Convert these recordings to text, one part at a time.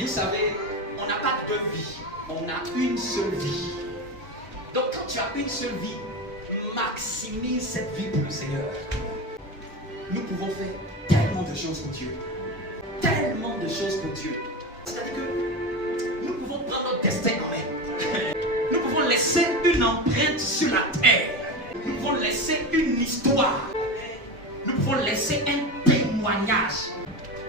Vous savez, on n'a pas deux vies, on a une seule vie. Donc quand tu as une seule vie, maximise cette vie pour le Seigneur. Nous pouvons faire tellement de choses pour Dieu. Tellement de choses pour Dieu. C'est-à-dire que nous pouvons prendre notre destin en main. Nous pouvons laisser une empreinte sur la terre. Nous pouvons laisser une histoire. Nous pouvons laisser un témoignage.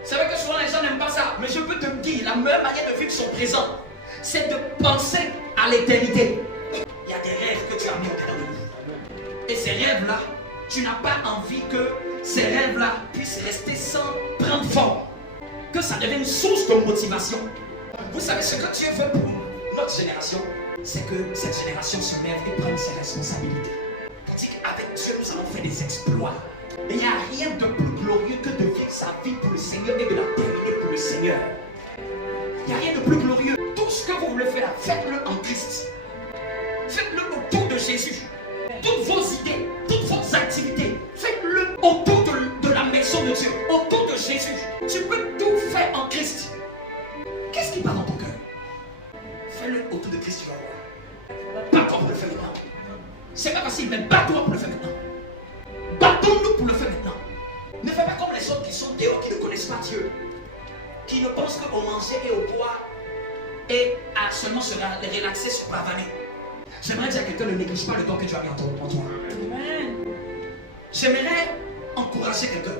C'est vrai que souvent les gens n'aiment pas ça, mais je peux te dire, la meilleure manière de vivre son présent, c'est de penser à l'éternité. Il y a des rêves que tu as mis au-dedans de nous. Et ces rêves-là, tu n'as pas envie que ces rêves-là puissent rester sans prendre forme. Que ça devienne source de motivation. Vous savez ce que Dieu veut pour notre génération, c'est que cette génération se lève et prenne ses responsabilités. Pour dire qu'avec Dieu, nous allons faire des exploits. Et il n'y a rien de plus glorieux que de vivre sa vie pour le Seigneur et de la terminer pour le Seigneur. Il n'y a rien de plus glorieux. Tout ce que vous voulez faire, faites-le en Christ. Faites-le autour de Jésus. Toutes vos idées, toutes vos activités, faites-le autour de la maison de Dieu, autour de Jésus. Tu peux tout faire en Christ. Qu'est-ce qui part dans ton cœur? Fais-le autour de Christ, tu vas voir. Bats-toi pour le faire maintenant. C'est pas facile, mais bats-toi pour le faire maintenant. Battons-nous pour le faire maintenant. Ne fais pas comme les autres qui sont dehors, qui ne connaissent pas Dieu, qui ne pensent qu'au manger et au boire et à seulement se relaxer, se pavaner. J'aimerais dire à quelqu'un, ne néglige pas le temps que tu as mis en toi. J'aimerais encourager quelqu'un,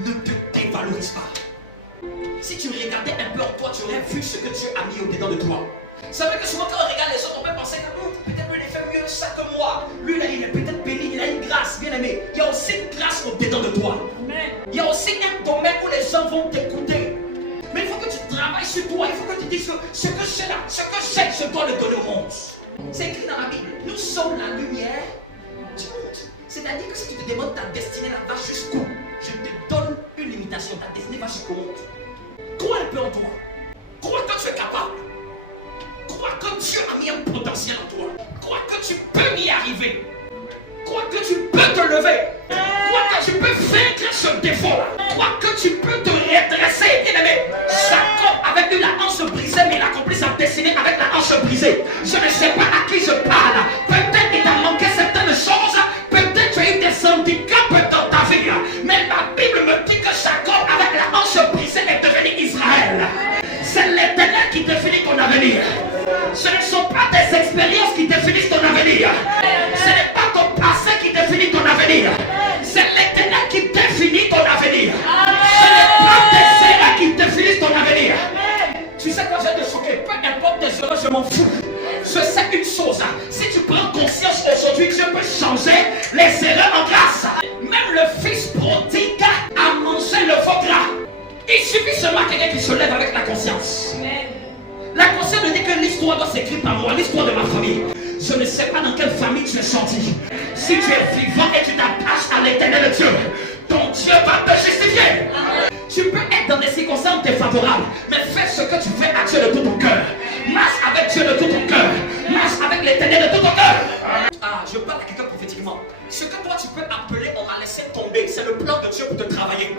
ne te dévalorise pas. Si tu regardais un peu en toi, tu aurais vu ce que Dieu a mis au-dedans de toi. C'est vrai que souvent quand on regarde les autres, on peut penser que peut-être lui il fait mieux ça que moi. Lui là, il est peut-être béni, il a une grâce, bien aimé. Il y a aussi une grâce au-dedans de toi. Il y a aussi un domaine où les gens vont t'écouter. Mais il faut que tu travailles sur toi. Il faut que tu dises que ce que j'ai là, ce que j'ai, je dois le donner au monde. C'est écrit dans la Bible. Nous sommes la lumière du monde. C'est-à-dire que si tu te demandes ta destinée là, va jusqu'où? Je te donne une limitation. Ta destinée va jusqu'au monde. Crois un peu en toi. Crois que tu es capable. Crois que Dieu a mis un potentiel en toi. Crois que tu peux y arriver. Crois que tu peux te lever. Crois que tu peux vaincre ce défaut-là. Crois que tu peux te redresser. Bien aimé, Jacob avait eu la hanche brisée, mais il accomplit sa destinée avec la hanche brisée. Je ne sais pas à qui je parle. Peut-être qu'il t'a manqué certaines choses. Peut-être tu as eu des handicaps dans ta vie. Mais la Bible me dit que Jacob, avec la hanche brisée, est devenu Israël. C'est l'Éternel qui définit ton avenir. Ce ne sont pas tes expériences qui définissent ton avenir. Ce n'est pas ton passé qui définit ton avenir. C'est l'Éternel qui définit ton avenir. Ce n'est pas tes erreurs qui définissent ton avenir. Tu sais quoi, je vais te choquer. Peu importe tes erreurs, je m'en fous. Je sais une chose. Si tu prends conscience aujourd'hui, Dieu peut changer les erreurs en grâce. Même le fils prodigue a mangé le faux gras. Il suffit seulement quelqu'un qui se lève avec la conscience. La conscience me dit que l'histoire doit s'écrire par moi, l'histoire de ma famille. Je ne sais pas dans quelle famille tu es sorti. Si tu es vivant et tu t'attaches à l'éternel Dieu, ton Dieu va te justifier. Tu peux être dans des circonstances défavorables, mais fais ce que tu fais à Dieu de tout ton cœur. Marche avec Dieu de tout ton cœur. Marche avec l'éternel de tout ton cœur. Ah, je parle à quelqu'un prophétiquement. Ce que toi tu peux appeler on m'a laissé tomber, c'est le plan de Dieu pour te travailler.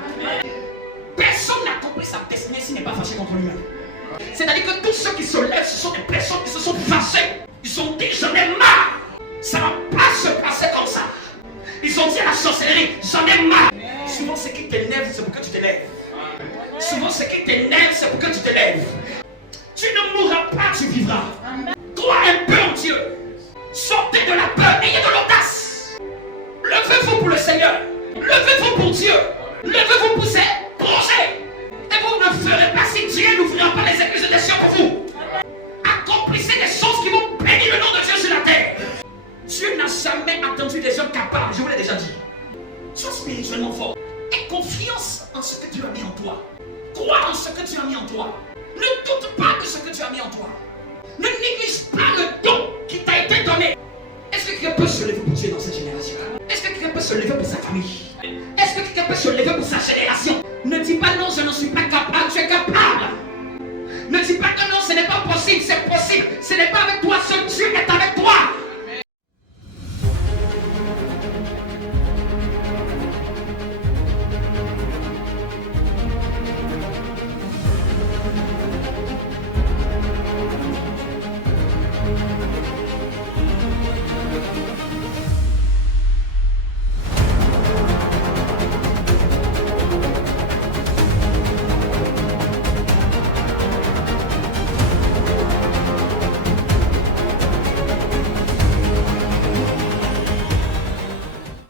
Personne n'a compris sa destinée s'il n'est pas fâché contre lui-même. C'est-à-dire que tous ceux qui se lèvent, ce sont des personnes qui se sont fâchées. Ils ont dit, j'en ai marre. Ça ne va pas se passer comme ça. Ils ont dit à la sorcellerie, j'en ai marre. Souvent, ce qui t'énerve, c'est pour que tu te lèves. Souvent, ce qui t'énerve, c'est pour que tu te lèves. Tu ne mourras pas, tu vivras. Crois un peu en Dieu. Sortez de la peur, ayez de l'audace. Levez-vous pour le Seigneur. Levez-vous pour Dieu. Levez-vous pour ses projets. Et vous ne ferez pas si Dieu n'ouvrira pas les églises des cieux pour vous. Accomplissez des choses qui vont bénir le nom de Dieu sur la terre. Dieu n'a jamais attendu des gens capables, je vous l'ai déjà dit. Sois spirituellement fort. Aie confiance en ce que Dieu a mis en toi. Crois en ce que Dieu a mis en toi. Ne doute pas de ce que Dieu a mis en toi. Ne néglige pas le don qui t'a été donné. Est-ce que quelqu'un peut se lever pour Dieu dans cette génération? Est-ce que quelqu'un peut se lever pour sa famille? Est-ce que quelqu'un peut se lever pour sa génération? Ne dis pas non, je n'en suis pas capable, tu es capable. Ne dis pas que non, ce n'est pas possible, c'est possible. Ce n'est pas avec toi, seul Dieu est avec toi.